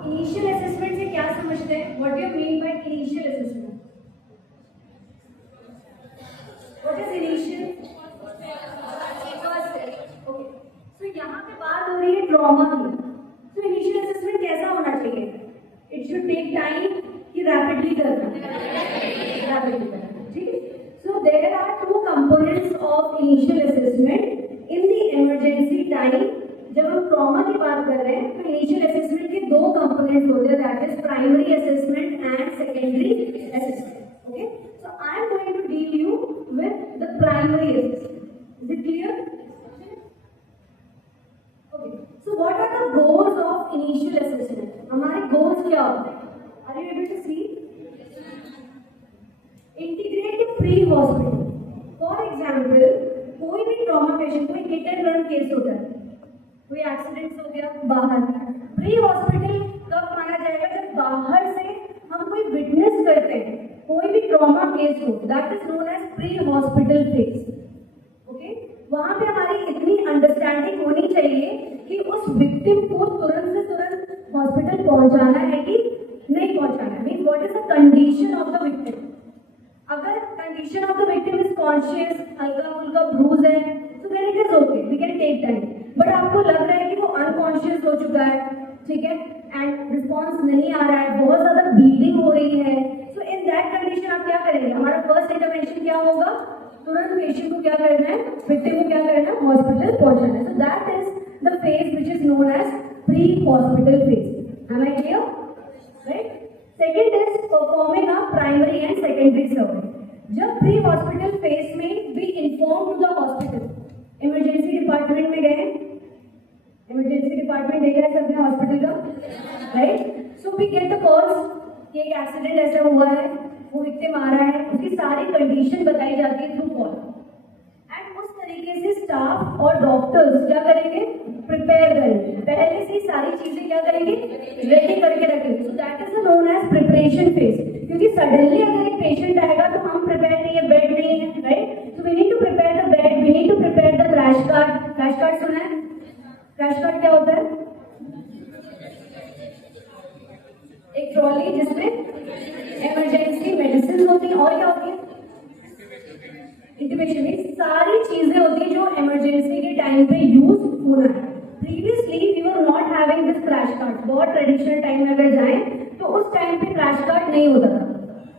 आप initial assessment से क्या समझते हैं? What do you mean by initial assessment? What is initial? Okay, so यहाँ पे बात हो रही है ट्रॉमा की। तो इनिशियल असेसमेंट कैसा होना चाहिए? इट शुड टेक टाइम कि रैपिडली करना, रैपिडली करना, ठीक है। So there are two components of initial assessment in the emergency time. जब हम ट्रॉमा की बात कर रहे हैं तो इनिशियल असेसमेंट के दो कंपोनेंट्स होते हैं, that is primary assessment and secondary assessment. Okay, so I am going to deal you with the primary assessment. Is it clear? Okay, so what are the goals of initial assessment? हमारे goals क्या होते हैं? Are you able to see? Integrate pre hospital. For example, कोई भी trauma patient, कोई hit and run case होता है, कोई एक्सीडेंट हो गया बाहर, प्री हॉस्पिटल कब माना जाएगा? जब बाहर से हम कोई विटनेस करते हैं कोई भी ट्रॉमा केस हो, that is known as pre hospital phase. Okay, वहां पे हमारी इतनी अंडरस्टैंडिंग होनी चाहिए कि उस विक्टिम को तुरंत से तुरंत हॉस्पिटल पहुंचाना है कि नहीं पहुंचाना है। Mean what is the condition of the victim? अगर condition of the victim is conscious, हल्का फुल्का ब्रूज है, तो then it is okay, we can take time. But आपको लग रहा है कि वो अनकॉन्शियस हो चुका है, ठीक है, एंड रिस्पॉन्स नहीं आ रहा है, बहुत ज्यादा ब्लीडिंग हो रही है, तो इन दैट कंडीशन आप क्या करेंगे? हमारा फर्स्ट इंटरवेंशन क्या होगा? तुरंत पेशेंट को क्या करना है, विक्टिम को क्या करना है? हॉस्पिटल पहुंचाना है। So that is the phase which is known as pre hospital phase. Am I clear? Right. Second is performing a primary and secondary survey. जब प्री हॉस्पिटल फेज में we inform to the hospital, emergency department में गए, emergency department देखा है सबने hospital का, right. So we get the calls कि एक एक्सीडेंट ऐसा हुआ है, वो विक्टिम आ रहा है, उसकी सारी कंडीशन बताई जाती है थ्रू कॉल, एंड उस तरीके से स्टाफ और डॉक्टर्स क्या करेंगे? प्रिपेयर करेंगे, पहले से सारी चीजें क्या करेंगे? रेडी करके रखेंगे। So that is known as preparation phase. क्योंकि सडनली अगर एक पेशेंट आएगा तो हम प्रिपेयर नहीं है, बेड नहीं है, right. So we need to prepare the bed, we need to prepare the crash cart. Crash cart सुना है? क्रैश कार्ड क्या होता है? एक ट्रॉली जिसमें इमरजेंसी मेडिसिन होती है और क्या होती है? इंटिमेशन। में सारी चीजें होती है जो इमरजेंसी के टाइम पे यूज होना है। Previously we were not having this crash cart. बहुत ट्रेडिशनल टाइम में अगर जाएं तो उस टाइम पे क्रैश कार्ड नहीं होता था।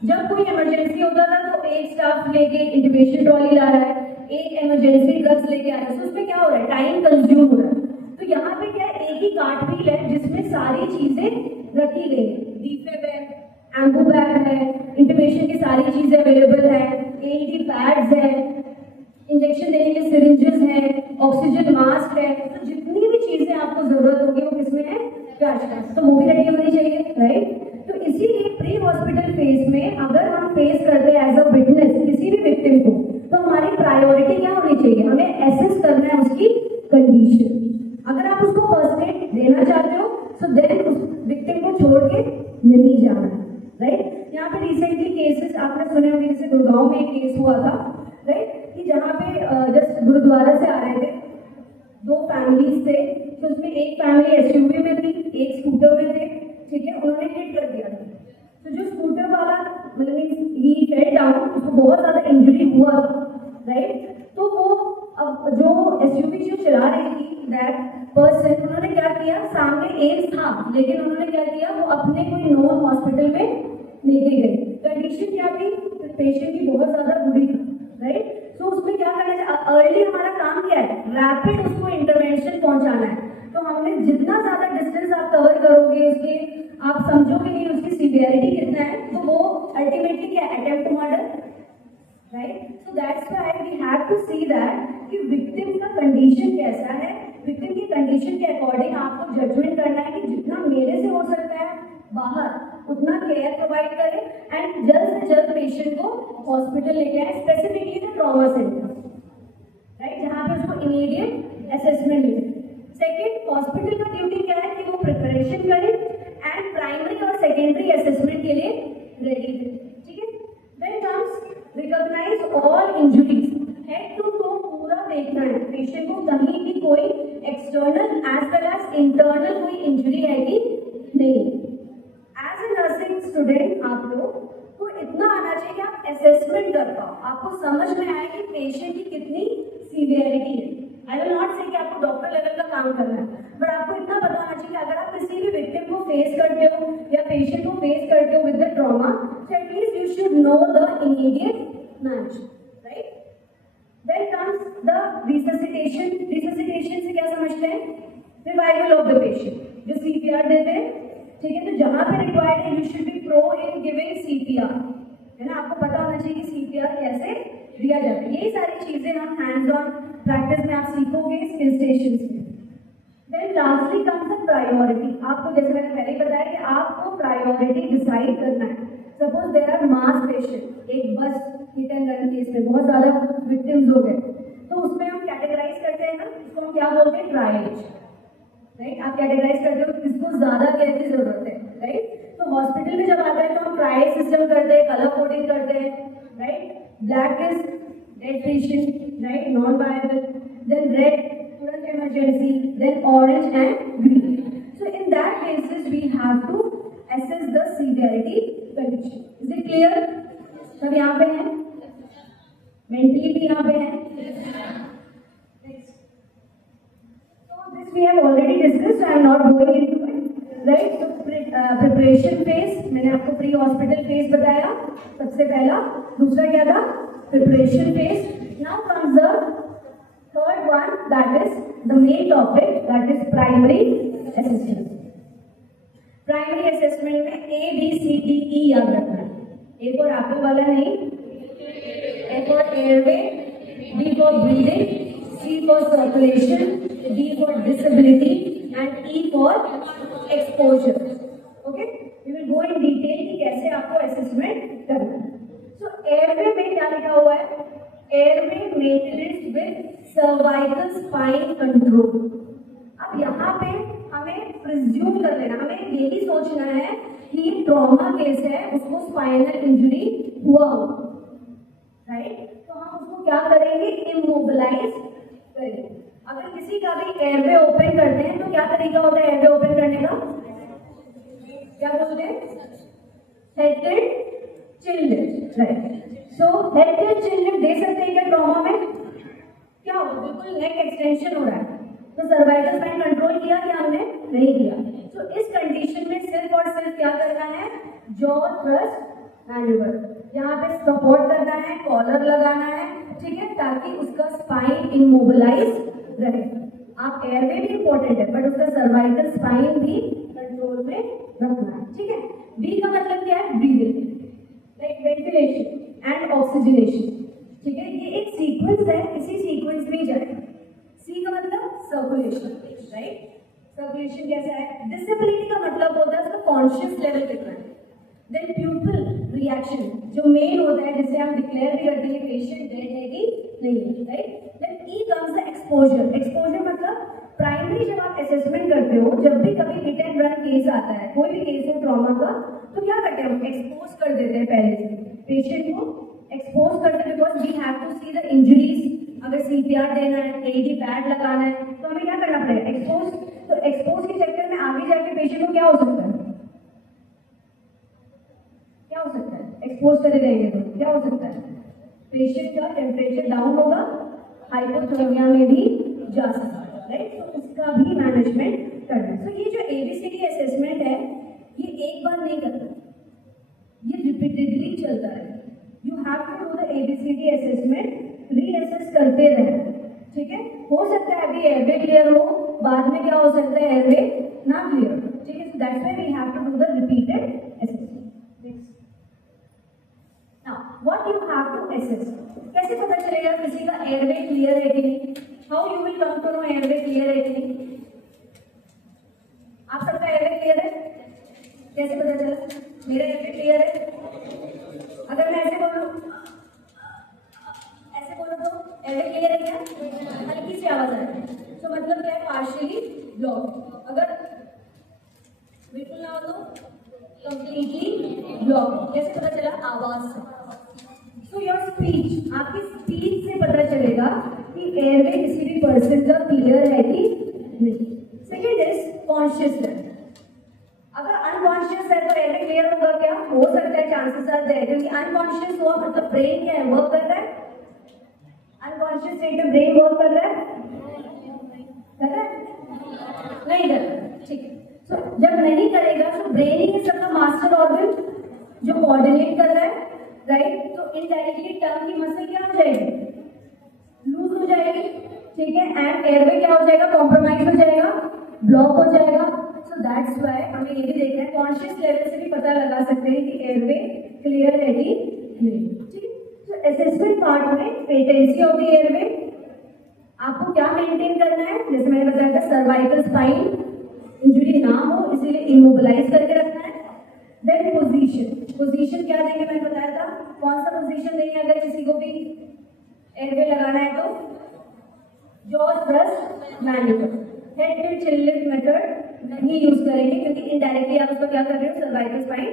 जब कोई इमरजेंसी होता था तो एक स्टाफ लेके इंटिमेशन ट्रॉली ला रहा है, एक इमरजेंसी ड्रग्स लेके आ रहा है, तो उसमें क्या हो रहा है? टाइम कंज्यूम हो रहा है। तो यहाँ पे क्या है? एक ही कार्ट व्हील है जिसमें सारी चीजें रखी गई है। डीफेब है, एम्बू बैग है, इंटिमेशन की सारी चीजें अवेलेबल है, एईडी पैड्स है, इंजेक्शन देने के सिरिंजेस है, ऑक्सीजन मास्क है। तो जितनी भी चीजें आपको जरूरत होगी वो किसमें है? Crash card. तो वो भी रेडी होनी चाहिए, राइट। तो इसीलिए प्री हॉस्पिटल फेज में अगर हम फेस करते हैं एज अ विटनेस किसी भी विक्टिम को, तो हमारी प्रायोरिटी क्या होनी चाहिए? हमें एसेस करना है उसकी कंडीशन। अगर आप उसको फर्स्ट एड देना चाहते हो तो देन उस विक्टिम को छोड़ के नहीं जाना है, राइट। यहाँ पे रिसेंटली केसेस आपने सुने होंगे, जैसे गुड़गांव में एक केस हुआ था, राइट, कि जहाँ पे जस्ट गुरुद्वारा से आ रहे थे दो फैमिलीज थे। तो उसमें एक फैमिली एसयूवी में थी, एक स्कूटर में थे, ठीक है। उन्होंने हिट कर दिया था। तो जो स्कूटर वाला मतलब ही फेल डाउन, उसको बहुत ज्यादा इंजरी हुआ था, राइट। तो वो अब जो एसयूवी जो चला रही थी दैट पर्सन, उन्होंने क्या किया? सामने एम्स था लेकिन उन्होंने क्या किया? वो अपने कोई नॉन हॉस्पिटल में लेके गए। कंडीशन क्या थी? पेशेंट की बहुत ज्यादा बुरी थी, राइट। तो उसमें क्या करना है? अर्ली हमारा काम क्या है? रैपिड उसको इंटरवेंशन पहुंचाना है। तो हमने जितना ज्यादा डिस्टेंस आप कवर करोगे उसके, आप समझोगे नहीं उसकी सीवियरिटी कितना है, तो वो अल्टीमेटली क्या? Attempt murder, right. So that's why we have to see that कि विक्टिम का कंडीशन कैसा है। विक्टिम की कंडीशन के अकॉर्डिंग आपको जजमेंट करना है कि जितना मेरे से हो सकता है बाहर उतना केयर प्रोवाइड करें एंड जल्द से जल्द पेशेंट को हॉस्पिटल लेके आए, specifically the trauma centre, right, जहाँ पे उसको इमीडिएट असेसमेंट मिले। सेकेंड, हॉस्पिटल का ड्यूटी क्या है? कि वो प्रिपरेशन करे एंड प्राइमरी और सेकेंडरी असेसमेंट के लिए रेडी है, ठीक है। Then comes recognise all injuries. Head to toe पूरा देखना है पेशेंट को, कहीं भी कोई external as well as internal कोई इंजरी है कि नहीं। समझ में आए कि पेशेंट की कितनी सीवियरिटी है। आई विल नॉट से कि आपको डॉक्टर लेवल का काम करना है, बट आपको इतना पता होना चाहिए कि अगर आप किसी भी विक्टिम को फेस करते हो या पेशेंट को फेस करते हो with the trauma, so at least you should know the immediate management, right? Then comes the resuscitation. Resuscitation से क्या समझते हैं? Revival of the patient. जो CPR देते हैं, ठीक है, तो जहाँ पे रिक्वायर्ड है, you should be pro in giving CPR, है ना? आपको पता होना चाहिए कि CPR कैसे दिया जाता है। यही सारी चीजें हम हैंड्स ऑन प्रैक्टिस में आप सीखोगे स्किल स्टेशन में। Then lastly comes the priority. आपको जैसे मैंने पहले बताया कि आपको प्रायोरिटी डिसाइड करना है। Suppose there are mass patient, एक bus hit and run case में बहुत ज्यादा विक्टिम्स हो गए, तो उसमें हम कैटेगराइज करते हैं ना, इसको हम क्या बोलते हैं? Triage, right? आप कैटेगराइज करते हो किसको ज्यादा केयर की जरूरत है, राइट? तो हॉस्पिटल में जब आता है तो हम ट्रायज सिस्टम करते हैं, कलर कोडिंग करते हैं, right? Black is dead patient, right? Non-viable. Then red, current emergency. Then orange and green. So in that cases, we have to assess the severity condition. Is it clear? सब यहाँ पे हैं? Mentally भी यहाँ पे हैं? Next. So this we have already discussed. I am not going into it, right? So preparation phase, मैंने आपको प्री हॉस्पिटल फेज बताया सबसे पहला। दूसरा क्या था? Preparation phase. Now comes the third one, that is the main topic, that is primary assessment. Primary assessment में A, B, C, D, E याद रखना है। A for apple वाला नहीं, A for airway, B for breathing, C for circulation, D for disability and E for exposure. Okay? We will go in detail कि कैसे आपको assessment करना है। So airway में क्या लिखा हुआ है? Airway maintenance with cervical spine control. अब यहाँ पे हमें प्रिज्यूम कर लेना, हमें यही सोचना है कि ट्रॉमा केस है, उसको स्पाइनल इंजरी हुआ हो, राइट? तो हम उसको क्या करेंगे? इमोबिलाइज करेंगे। अगर किसी का भी एयरवे ओपन करते हैं तो क्या तरीका होता है एयरवे ओपन करने का? क्या बोलते हैं? Headed chill lift, right? So headed chill lift दे सकते हैं क्या ट्रॉमा में? क्या हो? बिल्कुल नेक एक्सटेंशन हो रहा है, तो सर्वाइकल स्पाइन कंट्रोल किया क्या हमने? नहीं किया। तो इस कंडीशन में सिर्फ और सिर्फ क्या करना है? जॉ थ्रस्ट मैन्यूवर, यहाँ पे सपोर्ट करना है, कॉलर लगाना है, ठीक है, ताकि उसका स्पाइन इमोबिलाइज रहे। आप एयरवे भी इंपॉर्टेंट है, बट उसका सर्वाइकल स्पाइन भी कंट्रोल में रखना है, ठीक है। बी का मतलब क्या है? Breathing, like ventilation and oxygenation, ठीक है, ये एक सीक्वेंस है, इसी सीक्वेंस में जाए। सी का मतलब सर्कुलेशन, राइट? सर्कुलेशन कैसे है? डिसेबिलिटी का मतलब होता है उसका कॉन्शियस लेवल कितना है। देन प्यूपल रिएक्शन जो मेन होता है, जिससे हम डिक्लेयर भी करते हैं पेशेंट डेड है कि नहीं है, right? Then E comes the exposure. Exposure मतलब प्राइमरी जब आप असेसमेंट करते हो, जब भी कभी हिट एंड रन केस आता है, कोई भी केस है ट्रॉमा का, तो क्या करते हैं हम? एक्सपोज कर देते हैं पहले से पेशेंट को, एक्सपोज करते हैं because we have to see the injuries. अगर सीपीआर देना है, एडी पैड लगाना है, तो हमें क्या करना पड़ेगा? एक्सपोज। तो एक्सपोज के चक्कर में आगे जाके पेशेंट को क्या हो सकता है? क्या हो सकता है? एक्सपोज करे रहेंगे तो क्या हो सकता है? पेशेंट का टेम्परेचर डाउन होगा, हाइपोथर्मिया में भी जा सकता है, राइट? तो उसका भी मैनेजमेंट करना है। तो ये जो एबीसीडी असेसमेंट है, ये एक बार नहीं करता, ये रिपीटेडली चलता है। You have to do the ABCD assessment, reassess करते रहना, ठीक है। हो सकता है अभी एयरवे क्लियर हो, बाद में क्या हो सकता है? एयरवे ना क्लियर, ठीक है। So that's why we have to do the repeated assessment. Next, now what you have to assess. कैसे पता चलेगा किसी का एयरवे क्लियर है कि नहीं? How you will come to know airway clear है कि नहीं? आप सबका एयरवे क्लियर है? कैसे पता चला मेरा एयरवे क्लियर है? अगर मैं ऐसे बोलूं तो एयरवे क्लियर है क्या? हल्की सी आवाज आ रही है, तो मतलब क्या है? Partially block. अगर बिल्कुल ना हो तो कंप्लीटली ब्लॉक। कैसे पता चला? आवाज से। सो योर स्पीच, आपकी स्पीच से पता चलेगा कि एयरवे किसी भी पर्सन का क्लियर है कि नहीं। Second is consciousness. अगर अनकॉन्शियस है तो एयरवे क्लियर होगा क्या? हो सकता है, चांसेस आर देयर, क्योंकि अनकॉन्शियस हुआ मतलब ब्रेन क्या है? वर्क कर रहा है, अनकॉन्शियस स्टेट में ब्रेन वर्क कर रहा है? कर रहा है? नहीं कर रहा है, ठीक है। तो जब नहीं करेगा तो ब्रेन ही है सबका मास्टर ऑर्गन जो कोऑर्डिनेट कर रहा है, राइट। तो इनडायरेक्टली टंग की मसल क्या हो जाएगी? लूज हो जाएगी, ठीक है। एंड एयरवे क्या हो जाएगा? कॉम्प्रोमाइज हो जाएगा, ब्लॉक हो जाएगा। सो दैट्स व्हाई हमें ये भी देखना है, कॉन्शियस लेवल से भी पता लगा सकते हैं कि एयरवे क्लियर है कि नहीं, ठीक है। तो असेसमेंट पार्ट में पेटेंसी ऑफ द एयरवे आपको क्या मेंटेन करना है? जैसे मैंने बताया था, सर्वाइकल स्पाइन इंजरी ना हो इसीलिए इमोबिलाइज करके रखना है। देन पोजीशन क्या देंगे? मैंने बताया था कौन सा पोजीशन देंगे अगर किसी को भी एयरवे लगाना है तो jaw thrust manual. Head to chin lift method नहीं यूज करेंगे क्योंकि इनडायरेक्टली आप उसको क्या कर रहे हो? सर्वाइकल स्पाइन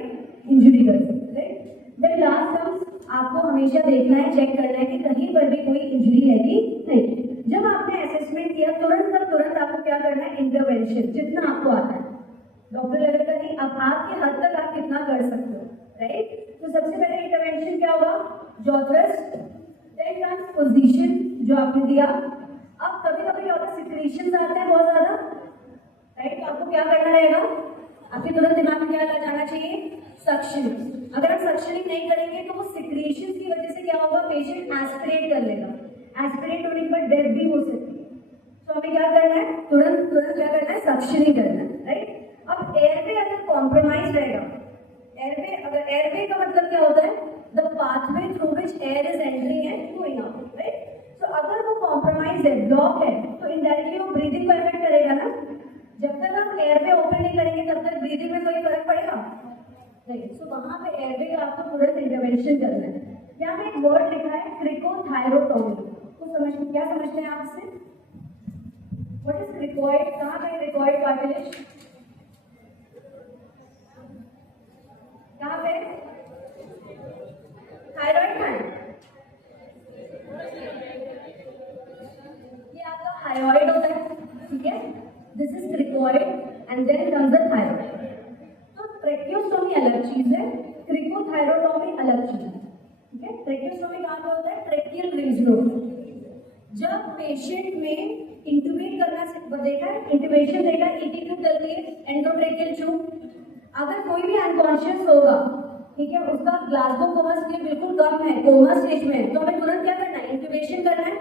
इंजरी कर सकते हैं। देन लास्ट टर्म्स आपको हमेशा देखना है, चेक करना है कि कहीं पर भी कोई इंजरी है कि नहीं। जब आपने असेसमेंट किया तुरंत आपको क्या करना है? इंटरवेंशन जितना आपको आता है, डॉक्टर लेवल का नहीं, अब आपके हद तक आप कितना कर सकते हो, राइट। तो सबसे पहले इंटरवेंशन क्या होगा? Jaw thrust. Then comes position जो आपने दिया। अब कभी कभी क्या होता है? सिक्रीशंस आते हैं बहुत ज्यादा, राइट। तो आपको क्या करना रहेगा? आपके तुरंत दिमाग में क्या जाना चाहिए? सक्शनिंग। अगर आप सक्शनिंग नहीं करेंगे तो वो सिक्रीशंस की वजह से क्या होगा? पेशेंट एस्पिरेट कर लेगा, एस्पिरेट होने के बाद डेथ भी हो सकती है। तो हमें क्या करना है? तुरंत क्या करना है? सक्शनिंग करना है, राइट। अब एयरवे अगर कॉम्प्रोमाइज रहेगा, एयरवे का मतलब क्या होता है? The pathway through which air is entering and going out, right. तो अगर वो कॉम्प्रोमाइज है, ब्लॉक है, तो इनडायरेक्टली वो ब्रीदिंग को अफेक्ट करेगा ना। जब तक हम एयरवे ओपन नहीं करेंगे तब तक ब्रीदिंग में कोई फर्क पड़ेगा नहीं। तो वहां पे एयरवे का आपको तुरंत इंटरवेंशन करना है। यहाँ पे एक वर्ड लिखा है क्रिकोथायरोटोमी, तो क्या समझते हैं आप इससे? What is cricoid? कहाँ पे क्रिकोइड कार्टिलेज? कहाँ पे? Thyroid gland. ये आपका थायराइड होता है, ठीक है। This is cricoid and then comes the thyroid. तो ट्रेकियोस्टोमी अलग चीज है, क्रिकोथायरोटोमी अलग चीज है, ठीक है। ट्रेकियोस्टोमी कहाँ पे होता है? ट्रेकियल रीजन में। जब पेशेंट में इंटुबेट करना देखा है, इंटुबेशन देखा है, ईटी ट्यूब डलती है, एंडोट्रेकियल ट्यूब। अगर कोई भी अनकॉन्शियस होगा, ठीक है, उसका ग्लासगो कोमा स्केल बिल्कुल कम है, कोमा स्टेज में है, तो हमें तुरंत क्या करना है? इंटुबेशन करना है।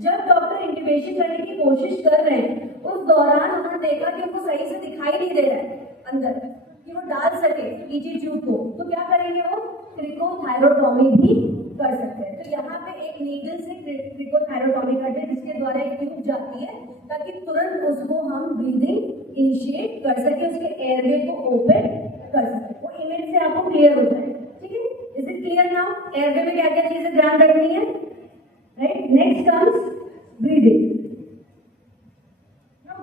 जब डॉक्टर इंटुबेशन करने की कोशिश कर रहे हैं उस दौरान उन्होंने देखा कि उनको सही से दिखाई नहीं दे रहा है अंदर कि वो डाल सके ईटी ट्यूब को, तो क्या करेंगे? वो क्रिकोथायरोटोमी भी कर सकते हैं। तो यहाँ पे एक नीडल से क्रिकोथायरोटोमी करते हैं जिसके द्वारा एक ट्यूब जाती है ताकि तुरंत उसको हम ब्रीदिंग इनिशिएट कर सके, उसके एयरवे को ओपन कर सके। वो इमेज से आपको क्लियर होता है, ठीक है। Is it clear now? Airway में क्या क्या चीजें ध्यान रखनी है, right. Next comes breathing.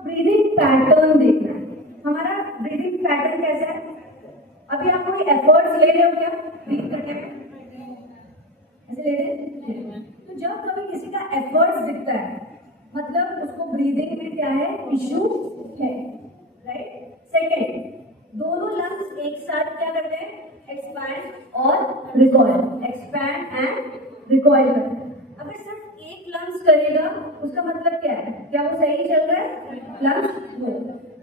Breathing pattern देखना है हमारा। ब्रीदिंग पैटर्न कैसा है? अभी आप कोई एफर्ट्स ले रहे हो क्या ब्रीथ करने में? ऐसे ले रहे हैं? तो जब कभी किसी का एफर्ट्स दिखता है मतलब उसको ब्रीदिंग में क्या है? इश्यू है, राइट। सेकेंड, दोनों लंग्स एक साथ क्या करते हैं? एक्सपैंड और रिकॉइल, एक्सपैंड एंड रिकॉइल करते हैं। अगर सिर्फ एक लंग्स करेगा उसका मतलब क्या है? क्या वो सही चल रहा है? Lungs no.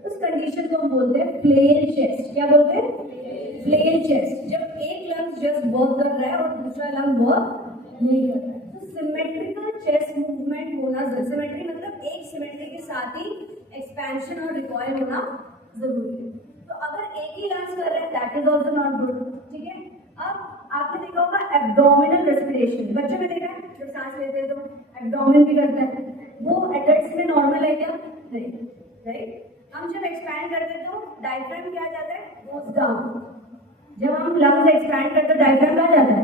उस कंडीशन को हम बोलते हैं फ्लेल चेस्ट। क्या बोलते हैं? Flail chest. जब एक लंग्स जस्ट वर्क कर रहा है और दूसरा लंग वर्क नहीं कर रहा है, तो सिमेट्रिकल चेस्ट मूवमेंट होना जरूरी। सिमेट्री मतलब एक सिमेट्री के साथ ही एक्सपेंशन और रिकॉइल होना जरूरी है। तो अगर एक ही लंग्स कर रहे हैं that is also not good, ठीक है। अब आपने देखा होगा एब्डोमिनल रेस्पिरेशन, बच्चों में देखा है जब सांस लेते हैं तो एब्डोमिन भी करता है, वो एडल्ट्स में नॉर्मल है क्या? नहीं, राइट। हम जब एक्सपैंड करते हैं तो डायफ्राम क्या जाता है? Goes down. जब हम लंग्स एक्सपैंड करते हैं डायफ्राम कहाँ जाता है?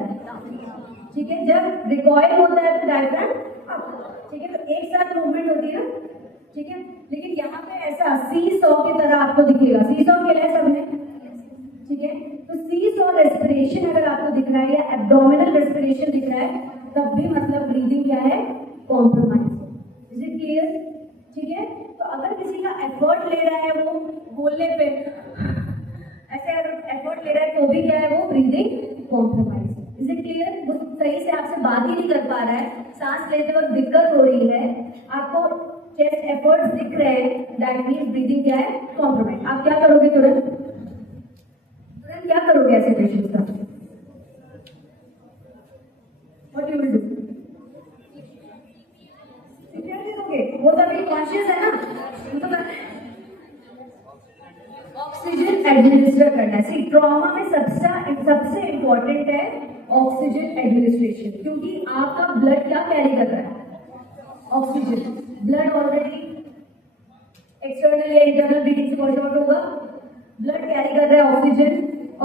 ठीक है। जब रिकॉइल होता है तो डायफ्राम अप, ठीक है। तो एक साथ मूवमेंट होती है ना, ठीक है। लेकिन यहाँ पे ऐसा सी सॉ की तरह आपको दिखेगा। सी सॉ खेला है सबने, ठीक है। तो सी सॉ रेस्पिरेशन अगर आपको दिख रहा है या एब्डोमिनल रेस्पिरेशन दिख रहा है तब भी मतलब ब्रीदिंग क्या है? कॉम्प्रोमाइज। Is it clear? ठीक है। तो अगर किसी का एफर्ट ले रहा है वो बोलने पे ऐसे अगर एफर्ट ले रहा है तो भी क्या है? वो breathing compromise. Is it clear? वो सही से आपसे बात बात ही नहीं कर पा रहा है, सांस लेते वक्त दिक्कत हो रही है, आपको चेस्ट एफर्ट्स दिख रहे हैं, दैट मीन्स ब्रीदिंग क्या है, कॉम्प्रोमाइज। आप क्या करोगे? तुरंत क्या करोगे ऐसे पेशेंट्स का? What you will do? CPR दे दोगे? वो तो अभी कॉन्शियस है ना, उनको ऑक्सीजन एडमिनिस्टर करना है। सी ट्रॉमा में सबसे इंपॉर्टेंट है ऑक्सीजन एडमिनिस्ट्रेशन, क्योंकि आपका ब्लड क्या कैरी कर रहा है? ऑक्सीजन। ब्लड ऑलरेडी एक्सटर्नल या इंटरनल ब्रीथिंग से वॉश आउट होगा, ब्लड कैरी कर रहा है ऑक्सीजन।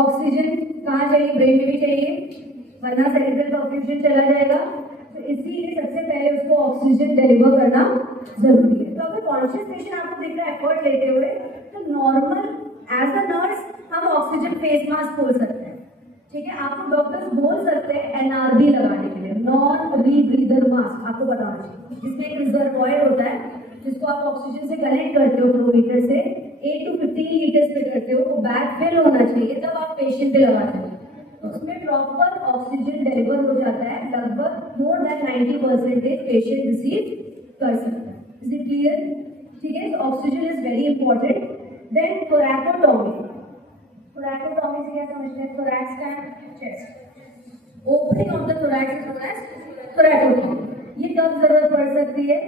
ऑक्सीजन कहाँ चाहिए? ब्रेन में भी चाहिए, वरना सेरेब्रल का ऑक्सीजन चला जाएगा। तो इसीलिए सबसे पहले उसको ऑक्सीजन डिलीवर करना जरूरी है। तो अगर कॉन्शियस पेशेंट आपको दिख रहा है एफर्ट लेते हुए, तो नॉर्मल एज अ नर्स हम ऑक्सीजन फेस मास्क बोल सकते हैं, ठीक है। आपको डॉक्टर्स बोल सकते हैं एनआरबी लगाने के लिए, नॉन रीब्रीदर मास्क, आपको बताना चाहिए, जिसमें एक रिजर्वॉयर होता है जिसको आप ऑक्सीजन से कनेक्ट करते हो फ्लोमीटर से, 8 to 15 लीटर्स पे करते हो, वो बैग फिल होना चाहिए, तब आप पेशेंट पे लगाते हो। तो उसमें प्रॉपर ऑक्सीजन डिलीवर हो जाता है, लगभग मोर देन 90% पेशेंट रिसीव कर सकता है। Is it clear? ठीक है, oxygen is very important. Then thoracotomy. Thoracotomy से क्या समझते हैं? Thorax and chest, opening of the thorax is known as thoracotomy. ये कब जरूरत पड़ सकती है?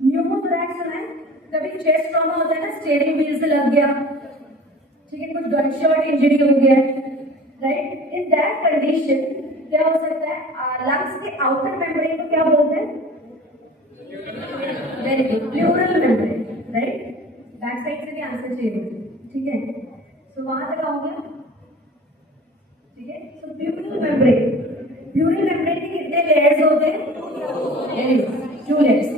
न्यूमोथोरैक्स सुना है? कभी चेस्ट ट्रॉमा होता है ना, स्टीयरिंग व्हील से लग गया, ठीक है, कुछ गनशॉट इंजरी हो गया, राइट। इन दैट कंडीशन क्या हो सकता है? लंग्स के आउटर मेम्ब्रेन को क्या बोलते हैं? Very good, pleural membrane, right. Back side से भी आंसर चाहिए, ठीक है। तो वहां तक आओगे, ठीक है। तो प्लूरल मेम्ब्रेन, प्लूरल मेम्ब्रेन के कितने लेयर्स होते हैं? 2 लेयर्स,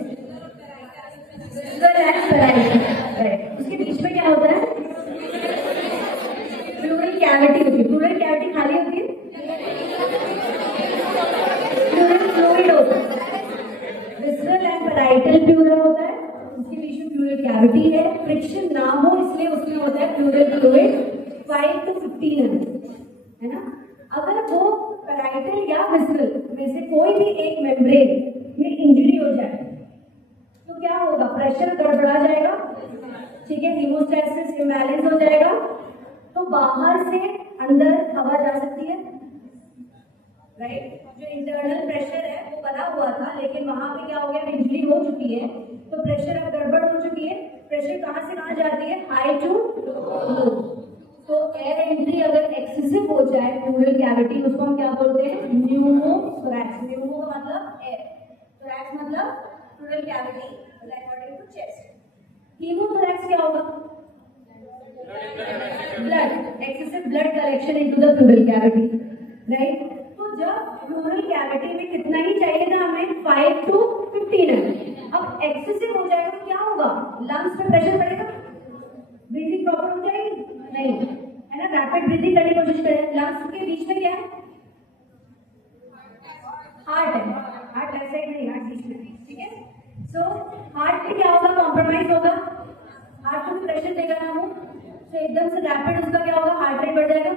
राइट। उसके बीच में क्या होता है? प्लूरल कैविटी होती है। प्लूरल कैविटी खाली होती है, प्लूरल फ्लूइड होता है, विसरल एंड पैराइटल प्लूरल होता है, उसके बीच में प्लूरल कैविटी है। फ्रिक्शन ना हो इसलिए उसमें होता है प्लूरल फ्लूइड 5 to 15 ml, है ना। अगर वो पैराइटल या विसरल में से कोई भी एक मेम्ब्रेन में इंजरी हो जाए तो क्या होगा? प्रेशर गड़बड़ा जाएगा, ठीक है, हीमोस्टैसिस इम्बैलेंस हो जाएगा, तो बाहर से अंदर हवा जा सकती है, राइट। जो इंटरनल प्रेशर है वो बना हुआ था, लेकिन वहां पे क्या हो गया? इंजरी हो चुकी है, तो प्रेशर अब गड़बड़ हो चुकी है। प्रेशर कहाँ से कहाँ जाती है? High to low. तो एयर एंट्री अगर एक्सेसिव हो जाए प्लूरल कैविटी, उसको हम क्या बोलते हैं? न्यूमोथोरैक्स। न्यूमो का मतलब एयर, थोरैक्स मतलब pleural cavity according to chest. Haemothorax क्या होगा? Blood, excessive blood collection into the pleural cavity, right. तो जब प्लूरल कैविटी में कितना ही चाहिए था हमें? 5 to 15 ml। अब एक्सेसिव हो जाएगा तो क्या होगा? लंग्स पे प्रेशर पड़ेगा, ब्रीथिंग प्रॉपर हो जाएगी नहीं, है ना। रैपिड ब्रीथिंग करने की कोशिश करें, लंग्स के बीच में क्या है? हार्ट है, हार्ट लेफ्ट साइड नहीं, हार्ट बीच में, ठीक है। सो हार्ट में क्या होगा? कॉम्प्रोमाइज होगा, हार्ट को भी प्रेशर देगा ना वो, तो एकदम से रैपिड उसका क्या होगा? हार्ट रेट बढ़ जाएगा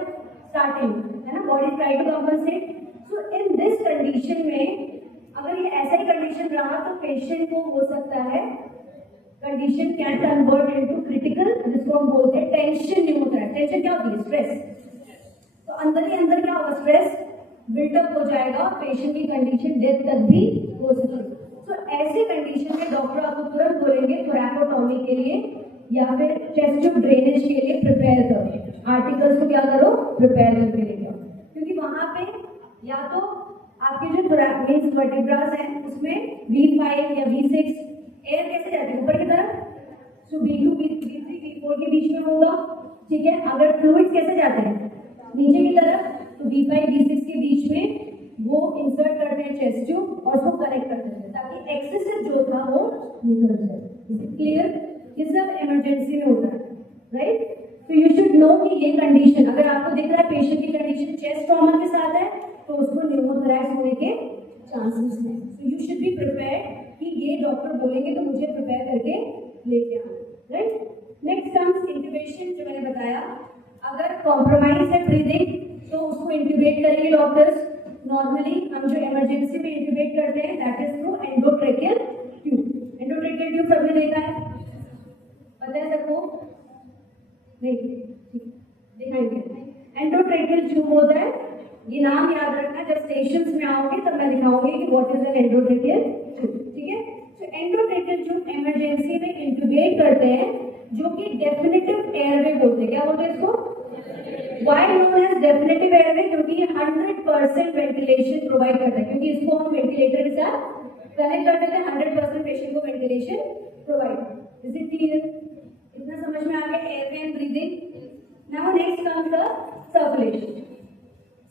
स्टार्टिंग, है ना। Body try to compensate. So in this condition में अगर ये ऐसा ही कंडीशन रहा तो पेशेंट को हो सकता है condition can convert into critical, जिसको हम बोलते हैं टेंशन न्यूमोथोरैक्स। टेंशन क्या होती है? स्ट्रेस। तो अंदर ही अंदर क्या होगा? स्ट्रेस बिल्डअप हो जाएगा, पेशेंट की कंडीशन डेथ तक भी हो सकती है। तो ऐसे कंडीशन में डॉक्टर आपको तुरंत बोलेंगे थोरैकोटॉमी के लिए या फिर चेस्ट ट्यूब ड्रेनेज के लिए प्रिपेयर करो, आर्टिकल्स को क्या करो? प्रिपेयर करके लेके आओ, क्योंकि वहां पे या तो आपके जो मीन्स वर्टिब्रास हैं उसमें V5 या V6 एयर कैसे जाती है? ऊपर की तरफ, तो V2 V3 V4 के बीच में होगा, ठीक है। अगर फ्लूइड्स कैसे जाते हैं? नीचे की तरफ, तो V5 V6 के बीच में वो इंसर्ट करते हैं चेस्ट ट्यूब और उसको कनेक्ट करते हैं ताकि एक्सेसिव जो था वो निकल जाए। क्लियर? ये सब इमरजेंसी में होता है, राइट। तो यू शुड नो कि ये कंडीशन अगर आपको दिख रहा है पेशेंट की कंडीशन चेस्ट ट्रॉमा के साथ है तो उसको न्यूमोथोरैक्स होने के चांसेस हैं। So you should be prepared कि ये डॉक्टर बोलेंगे तो मुझे प्रिपेयर करके लेके आना, राइट। नेक्स्ट कम्स इंट्यूबेशन, जो मैंने बताया। अगर कॉम्प्रोमाइज है ब्रीदिंग तो उसको इंट्यूबेट करेंगे डॉक्टर्स, नॉर्मली हम जो इमरजेंसी में इंट्यूबेट करते हैं that is through endotracheal tube. Endotracheal tube सबने देखा है, पता है सबको? नहीं, दिखाएंगे। एंडोट्रेकियल ट्यूब होता है, ये नाम याद रखना, जब स्टेशंस में आओगे तब मैं दिखाऊंगी कि what is an endotracheal tube, ठीक है? तो एंडोट्रेकियल ट्यूब इमरजेंसी में इंट्यूबेट करते हैं, जो कि डेफिनेटिव एयरवे बोलते हैं। क्या बोलते हैं इसको? Why known as definitive airway? क्योंकि ये 100% वेंटिलेशन प्रोवाइड करता है, क्योंकि इसको हम वेंटिलेटर के साथ कनेक्ट कर देते हैं, 100% पेशेंट को ventilation provide. Is it clear? इतना समझ में आ गया airway and breathing. Now next comes the circulation.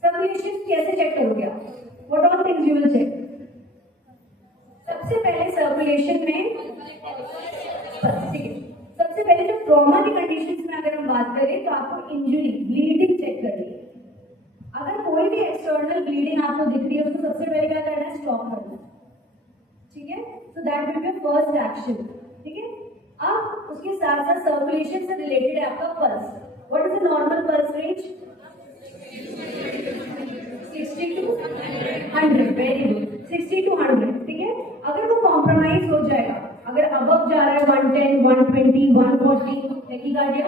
Circulation कैसे चेक करोगे आप? What all things you will check? सबसे पहले सर्कुलेशन में सबसे पहले जो ट्रॉमा की कंडीशंस में अगर हम बात करें तो आपको इंजरी, ब्लीडिंग चेक करनी है। अगर कोई भी एक्सटर्नल ब्लीडिंग आपको दिख रही है उसको सबसे पहले क्या करना है? स्टॉप करना, ठीक है? So that will be first action, ठीक है? अब उसके साथ साथ सर्कुलेशन से रिलेटेड है आपका pulse. What is the normal pulse range? 60 to 100, very good, 60 to 100, ठीक है? अगर वो कॉम्प्रोमाइज हो जाएगा, अगर अबव जा रहा है 110, 120, 140 टैकीकार्डिया,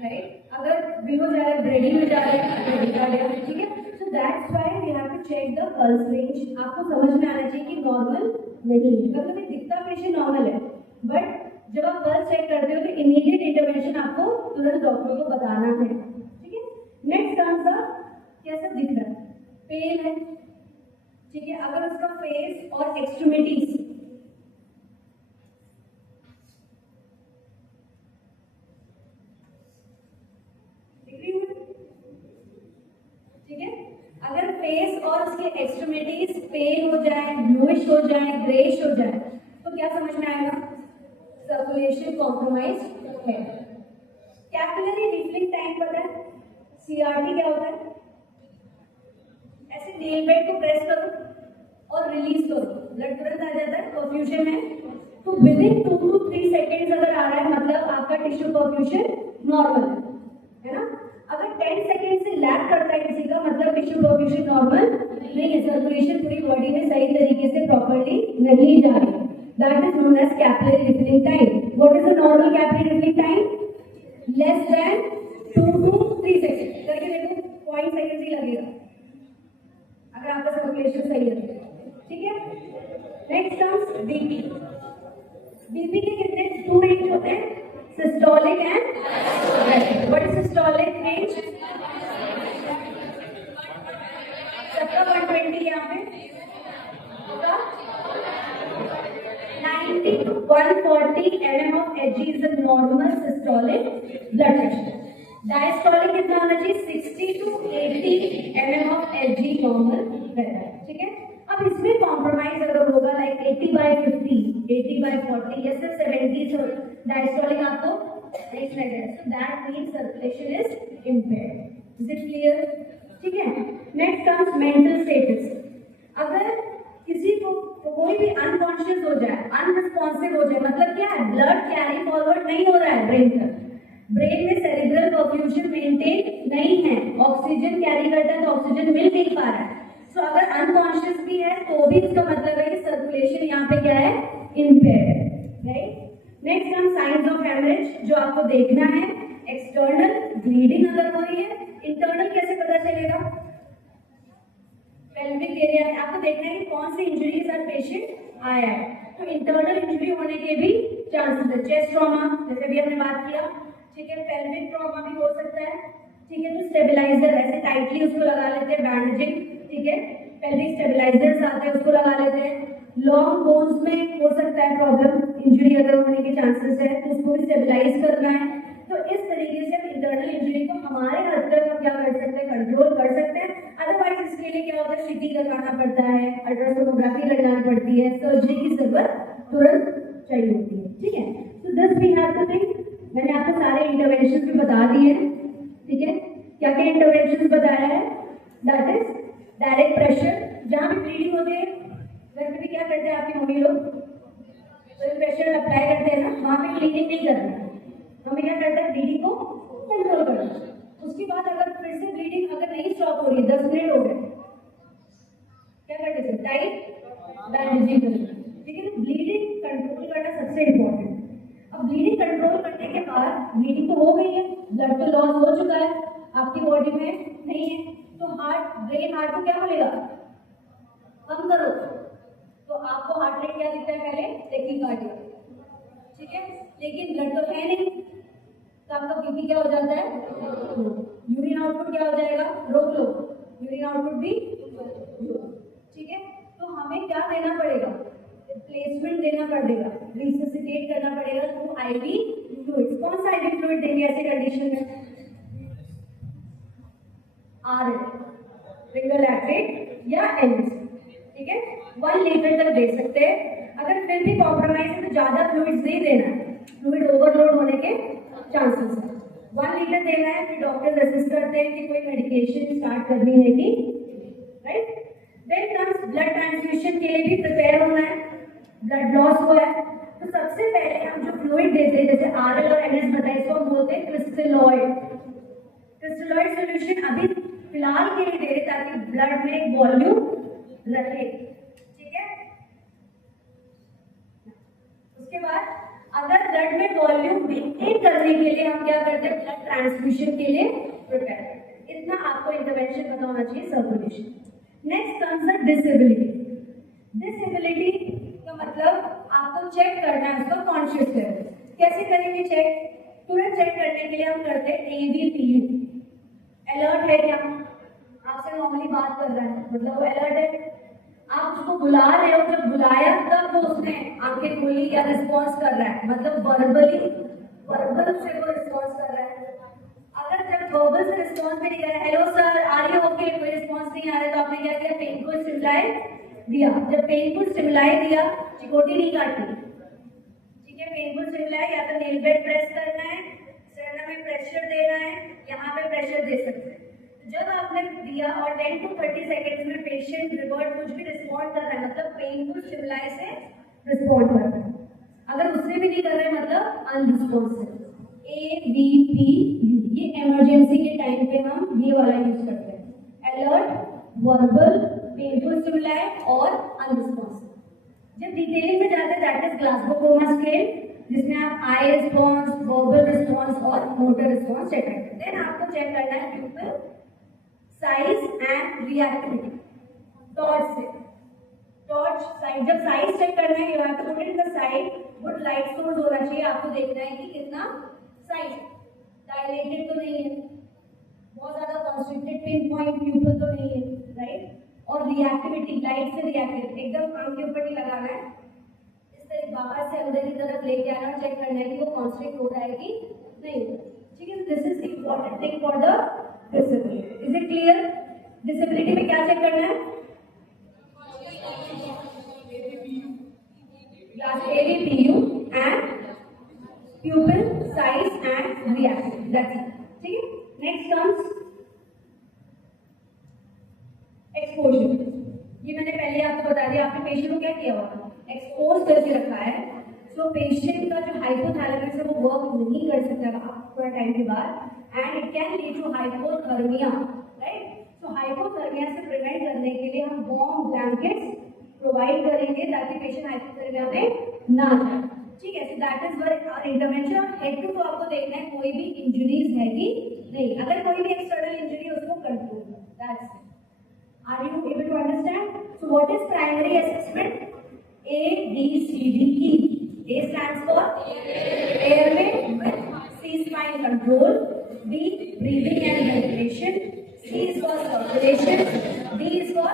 राइट? अगर बिलो जा रहा है, ब्रेडी में जा रहा है, टैकीकार्डिया, ठीक है? So that's why we have to check the pulse range. आपको समझ में आना चाहिए कि नॉर्मल नहीं है। कभी दिखता पेशेंट नॉर्मल है, बट जब आप पल्स चेक करते हो तो इमीडिएट इंटरवेंशन आपको तुरंत डॉक्टर को बताना है, ठीक है? नेक्स्ट आंसर, कैसा दिख रहा है? पेल है, ठीक है? अगर उसका फेस और एक्सट्रीमिटीज ठीक है, अगर फेस और उसके एक्सट्रीमिटीज पेल हो जाए, ब्लूइश हो जाए, ग्रेइश हो जाए, तो क्या समझ में आएगा? सर्कुलेशन कॉम्प्रोमाइज है। कैपिलरी रिफिलिंग टाइम पता है? सीआरटी क्या होता है? ऐसे नेल बेड को प्रेस करो और रिलीज करो, ब्लड तुरंत आ जाता है, परफ्यूजन है। तो विद इन 2 to 3 सेकेंड्स अगर आ रहा है मतलब आपका टिश्यू परफ्यूजन नॉर्मल है ना? अगर 10 सेकेंड से लैग करता है किसी का मतलब टिश्यू परफ्यूजन नॉर्मल नहीं है, सर्कुलेशन पूरी बॉडी में सही तरीके से प्रॉपर्ली नहीं जा रही। That is known as capillary refilling time. What is the normal capillary refilling time? Less than 2 to 3 second. करके देखो, 0.5 सेकेंड ही लगेगा अगर आपका सर्कुलेशन सही है, ठीक है? Next comes BP. बीपी के कितने 2 रेंज होते हैं, systolic and diastolic. What is systolic range? सबका 120 यहाँ पे, 90 to 140 mm of Hg is the normal systolic blood pressure. Diastolic कितना होना चाहिए? 60 to 80 mm of Hg normal रहता है, ठीक है? अब इसमें कॉम्प्रोमाइज अगर होगा लाइक 80/50, 80/40 या सिर्फ 70 से डायस्टोलिक आपको रेंज लगेगा, so that means circulation is impaired. Is it clear? ठीक है? Next comes mental status. अगर किसी को कोई भी अनकॉन्शियस हो जाए, अनरिस्पॉन्सिव हो जाए, मतलब क्या है? ब्लड कैरी फॉरवर्ड नहीं हो रहा है ब्रेन तक, ब्रेन में सेरिब्रल परफ्यूजन मेंटेन नहीं है, ऑक्सीजन कैरी करता है तो ऑक्सीजन मिल नहीं पा रहा है। सो अगर अनकॉन्शियस भी है तो भी इसका मतलब है कि सर्कुलेशन यहाँ पे क्या है? इम्पेयर्ड है, राइट? नेक्स्ट हम साइंस ऑफ हेमरेज जो आपको देखना है। एक्सटर्नल ब्लीडिंग अगर हो रही है, इंटरनल कैसे पता चलेगा? पेल्विक एरिया में आपको देखना है कि कौन सी इंजरी के साथ पेशेंट आया है। तो इंटरनल इंजरी होने के भी चांसेस है। चेस्ट ट्रॉमा जैसे भी हमने बात किया, ठीक है? पेल्विक ट्रॉमा भी हो सकता है, ठीक है? तो स्टेबलाइजर ऐसे टाइटली उसको लगा लेते हैं, बैंडेजिंग, ठीक है? पेल्विक स्टेबलाइजर्स आते हैं उसको लगा लेते हैं। लॉन्ग बोन्स में हो सकता है प्रॉब्लम, इंजरी अगर होने के चांसेस है तो उसको भी स्टेबलाइज करना है। तो इस तरीके से हम इंटरनल इंजरी को हमारे हद तक हम क्या कर सकते हैं? कंट्रोल कर सकते हैं। अदरवाइज इसके लिए क्या होता है? सीटी लगाना पड़ता है, अल्ट्रासोनोग्राफी लगानी पड़ती है, सर्जरी की जरूरत तुरंत चाहिए होती है, ठीक है? तो this we have to think. मैंने आपको सारे इंटरवेंशन भी बता दिए हैं, ठीक है? क्या क्या इंटरवेंशन बताया है? दैट इज डायरेक्ट प्रेशर, जहां भी ब्लीडिंग होती है घर में भी क्या करते हैं आपकी मम्मी लोग? तो प्रेशर अप्लाई करते हैं ना, वहां पे ब्लीडिंग नहीं करना, हमें क्या करता है? ब्लीडिंग को कंट्रोल करना। उसके बाद अगर फिर से ब्लीडिंग अगर नहीं स्टॉप हो रही है, 10 मिनट हो गए, बॉडी में नहीं है, तो ब्रेन हार्ट को क्या बोलेगा, कम करो। तो आपको हार्ट रेट क्या दिखता है, पहले टेकिकार्डिया, ठीक है, लेकिन ब्लड तो है नहीं, तो आपका बीपी क्या हो जाता है, यूरिन आउटपुट क्या हो जाएगा, रोक लो, यूरिन आउटपुट भी, ठीक है। तो हमें क्या देना पड़ेगा, रिप्लेसमेंट देना पड़ेगा, रिससिटेट करना पड़ेगा थ्रू आईवी फ्लूइड। कौन सा आईवी फ्लूइड देंगे ऐसे कंडीशन में, आर सिंगल लैक्टेट या एनएस, ठीक है, 1 लीटर तक दे सकते हैं। अगर फिर भी कॉम्प्रोमाइज है तो ज्यादा फ्लूइड्स नहीं देना है, फ्लूइड ओवरलोड होने के चांसेस है। 1 लीटर देना है, फिर डॉक्टर असिस्ट करते हैं कि कोई मेडिकेशन स्टार्ट करनी है कि, right. Then comes blood transfusion के लिए भी प्रिपेयर होना है, ब्लड लॉस हुआ है, तो सबसे पहले हम जो फ्लूइड देते हैं, जैसे आरएल और एनएस बताए, इसको हम बोलते हैं क्रिस्टलॉइड। क्रिस्टलॉइड सोल्यूशन अभी फिलहाल के लिए दे रहे ताकि ब्लड में एक वॉल्यूम रहे, ठीक है। उसके बाद अगर ब्लड में वॉल्यूम मेंटेन करने के लिए हम क्या करते हैं, ब्लड ट्रांसफ्यूजन के लिए प्रिपेयर करते हैं। इतना आपको इंटरवेंशन पता होना चाहिए, circulation. Next comes the disability. Disability का मतलब आपको चेक करना है उसका कॉन्शियस लेवल। कैसे करेंगे चेक, तुरंत चेक करने के लिए हम करते हैं ABPU, अलर्ट है क्या, आपसे नॉर्मली बात कर रहा है मतलब वो अलर्ट है, आप उसको बुला रहे हो, जब बुलाया तब वो उसने आंखें खोली या रिस्पॉन्स कर रहा है, मतलब वर्बल से वो रिस्पॉन्स कर रहा है। अगर जब वर्बल से रिस्पॉन्स भी नहीं कर रहा है, hello sir are you okay, कोई रिस्पॉन्स नहीं आ रहा है, तो आपने क्या किया, पेनफुल स्टिमुलाई दिया। जब पेनफुल स्टिमुलाई दिया, चिकोटी नहीं काटनी, ठीक है, पेनफुल स्टिमुलाई या तो नेल बेड प्रेस करना है, स्टर्नम में प्रेशर देना है, यहाँ पे प्रेशर दे सकते हैं। जब आपने दिया और 10 to 30 सेकेंड्स में पेशेंट रिवर्ट कुछ भी रिस्पॉन्ड कर रहा है, मतलब पेनफुल स्टिमुलाई से रिस्पॉन्ड कर रहा है। अगर उससे भी नहीं कर रहे मतलब अनरिस्पॉन्सिव। ABPU, ये इमरजेंसी के टाइम पे हम ये वाला यूज करते हैं, अलर्ट, वर्बल, पेनफुल स्टिमुलाई और अनरिस्पॉन्सिव। जब डिटेलिंग में जाते हैं that is Glasgow coma scale, जिसमें आप आई रिस्पॉन्स, वर्बल रिस्पॉन्स और मोटर रिस्पॉन्स चेक करते हैं। देन आपको चेक करना है pupil size and reactivity torch से। टॉर्च साइज, जब साइज चेक करना है, you have to put it in the side, good light source होना चाहिए, आपको देखना है कि कितना साइज, डायलेटेड तो नहीं है, बहुत ज्यादा कॉन्स्ट्रिक्टेड पिन पॉइंट प्यूपिल तो नहीं है, राइट। और रिएक्टिविटी, लाइट से रिएक्टिव, एकदम आंख के ऊपर नहीं लगाना है, इस तरह बाहर से अंदर की तरफ लेके आना और चेक करना है कि वो कॉन्स्ट्रिक्ट हो रहा है कि नहीं, ठीक है। This is the important thing for the disability. Is it clear? Disability में क्या चेक करना है, ABPU and pupil size and reactivity, that's it, ठीक है। Next comes exposure. ये मैंने पहले आपको बता दिया, आपने पेशेंट को क्या किया हुआ, एक्सपोज करके रखा है, सो पेशेंट का जो हाइपोथैलेमस है वो वर्क नहीं कर सकता थोड़ा टाइम के बाद, and it can lead to hypothermia, right. So hypothermia से प्रिवेंट करने के लिए हम वार्म ब्लैंकेट्स प्रोवाइड करेंगे ताकि पेशेंट हाइपोथर्मिया में ना जाए, ठीक है। So that is were intervention. और हेड टू आपको देखना है कोई भी इंजरीज है कि नहीं, अगर कोई भी एक्सटर्नल इंजरी है उसको control, that's it. Are you able to understand? So what is primary assessment? ABCD. A stands for airway with C spine control, B breathing and ventilation, C is for circulation, D is for